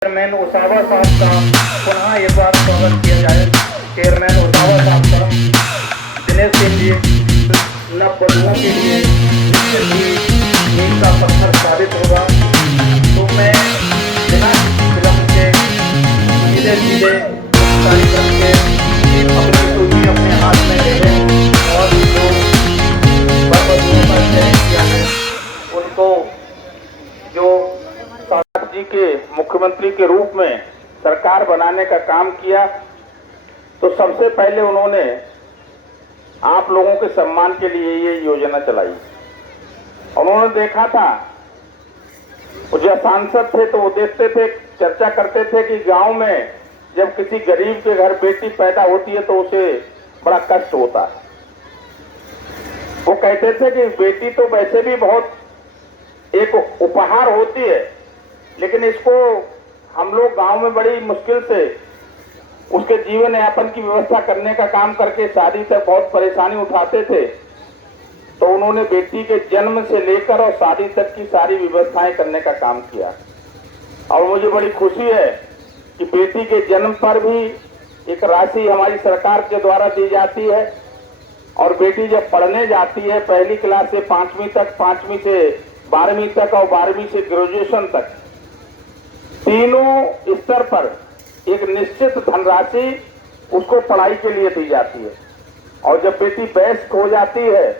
Chairman उसावा साहब का पुनः एक बार स्वागत किया जाए। चेयरमैन उसावा साहब का दिनेश के लिए नव बधुओं के लिए निश्चित ही नींव का पत्थर साबित होगा। तो मैं बिना विलंब के सीधे सीधे कार्यक्रम के अपनी सूची अपने हाथ में ले लें और जो वर बधुओं का चयन किया है उनको जो जी के मुख्यमंत्री के रूप में सरकार बनाने का काम किया, तो सबसे पहले उन्होंने आप लोगों के सम्मान के लिए ये योजना चलाई। उन्होंने देखा था, जो सांसद थे तो वो देखते थे, चर्चा करते थे कि गांव में जब किसी गरीब के घर बेटी पैदा होती है तो उसे बड़ा कष्ट होता है। वो कहते थे कि बेटी तो वैसे भी बहुत एक उपहार होती है, लेकिन इसको हम लोग गांव में बड़ी मुश्किल से उसके जीवन यापन की व्यवस्था करने का काम करके शादी तक बहुत परेशानी उठाते थे। तो उन्होंने बेटी के जन्म से लेकर और शादी तक की सारी व्यवस्थाएं करने का काम किया। और मुझे बड़ी खुशी है कि बेटी के जन्म पर भी एक राशि हमारी सरकार के द्वारा दी जाती है। और बेटी जब पढ़ने जाती है पहली क्लास से 5वीं तक, 5वीं से 12वीं तक और 12वीं से ग्रेजुएशन तक, तीनों स्तर पर एक निश्चित धनराशि उसको पढ़ाई के लिए दी जाती है। और जब बेटी वयस्क हो जाती है,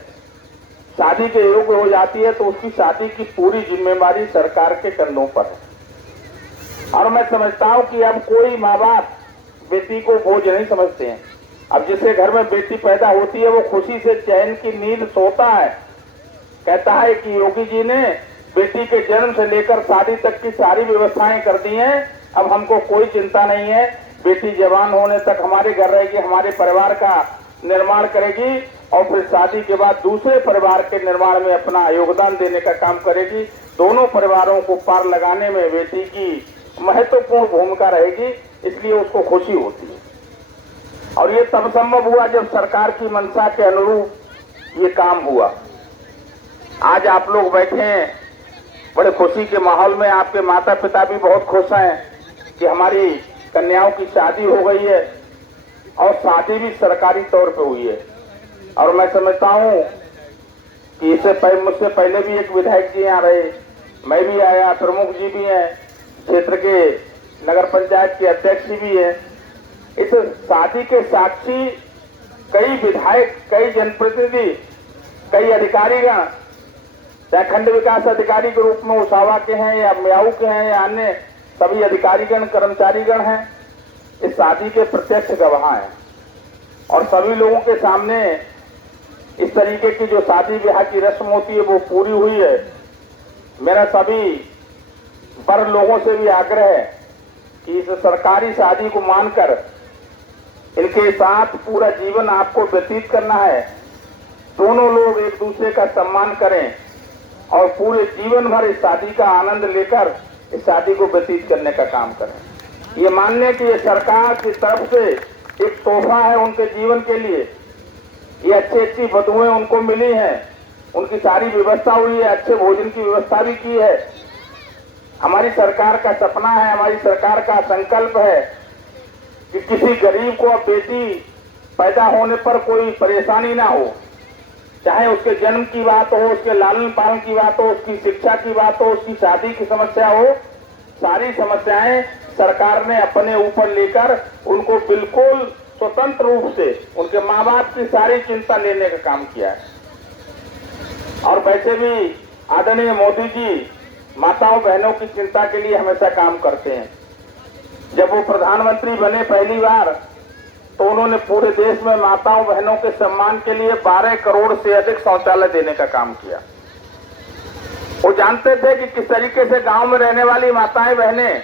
शादी के योग्य हो जाती है, तो उसकी शादी की पूरी जिम्मेदारी सरकार के कंधों पर है। और मैं समझता हूं कि अब कोई माँ बाप बेटी को बोझ नहीं समझते हैं। अब जिसके घर में बेटी पैदा होती है वो खुशी से चैन की नींद सोता है, कहता है कि योगी जी ने बेटी के जन्म से लेकर शादी तक की सारी व्यवस्थाएं कर दी हैं, अब हमको कोई चिंता नहीं है। बेटी जवान होने तक हमारे घर रहेगी, हमारे परिवार का निर्माण करेगी और फिर शादी के बाद दूसरे परिवार के निर्माण में अपना योगदान देने का काम करेगी। दोनों परिवारों को पार लगाने में बेटी की महत्वपूर्ण भूमिका रहेगी, इसलिए उसको खुशी होती है। और ये तब संभव हुआ जब सरकार की मंशा के अनुरूप ये काम हुआ। आज आप लोग बैठे हैं बड़े खुशी के माहौल में, आपके माता पिता भी बहुत खुश हैं कि हमारी कन्याओं की शादी हो गई है और शादी भी सरकारी तौर पे हुई है। और मैं समझता हूँ कि इससे मुझसे पहले भी एक विधायक जी यहाँ रहे, मैं भी आया, प्रमुख जी भी हैं, क्षेत्र के नगर पंचायत के अध्यक्ष जी भी हैं। इस शादी के साक्षी कई विधायक, कई जनप्रतिनिधि, कई अधिकारीगण, चाहे खंड विकास अधिकारी के रूप में उसावा के हैं या म्याऊ के हैं या अन्य सभी अधिकारीगण, कर्मचारीगण हैं, इस शादी के प्रत्यक्ष गवाह हैं। और सभी लोगों के सामने इस तरीके की जो शादी ब्याह की रस्म होती है वो पूरी हुई है। मेरा सभी वर लोगों से भी आग्रह है कि इस सरकारी शादी को मानकर इनके साथ पूरा जीवन आपको व्यतीत करना है। दोनों लोग एक दूसरे का सम्मान करें और पूरे जीवन भर इस शादी का आनंद लेकर इस शादी को व्यतीत करने का काम करें। ये मानने की ये सरकार की तरफ से एक तोहफा है उनके जीवन के लिए। ये अच्छी वधुएं उनको मिली हैं, उनकी सारी व्यवस्था हुई है, अच्छे भोजन की व्यवस्था भी की है। हमारी सरकार का सपना है, हमारी सरकार का संकल्प है कि किसी गरीब को अब बेटी पैदा होने पर कोई परेशानी ना हो, चाहे उसके जन्म की बात हो, उसके लालन पालन की बात हो, उसकी शिक्षा की बात हो, उसकी शादी की समस्या हो, सारी समस्याएं सरकार ने अपने ऊपर लेकर उनको बिल्कुल स्वतंत्र रूप से उनके माँ बाप की सारी चिंता लेने का काम किया है। और वैसे भी आदरणीय मोदी जी माताओं बहनों की चिंता के लिए हमेशा काम करते हैं। जब वो प्रधानमंत्री बने पहली बार तो उन्होंने पूरे देश में माताओं बहनों के सम्मान के लिए 12 करोड़ से अधिक शौचालय देने का काम किया। वो जानते थे कि किस तरीके से गांव में रहने वाली माताएं बहनें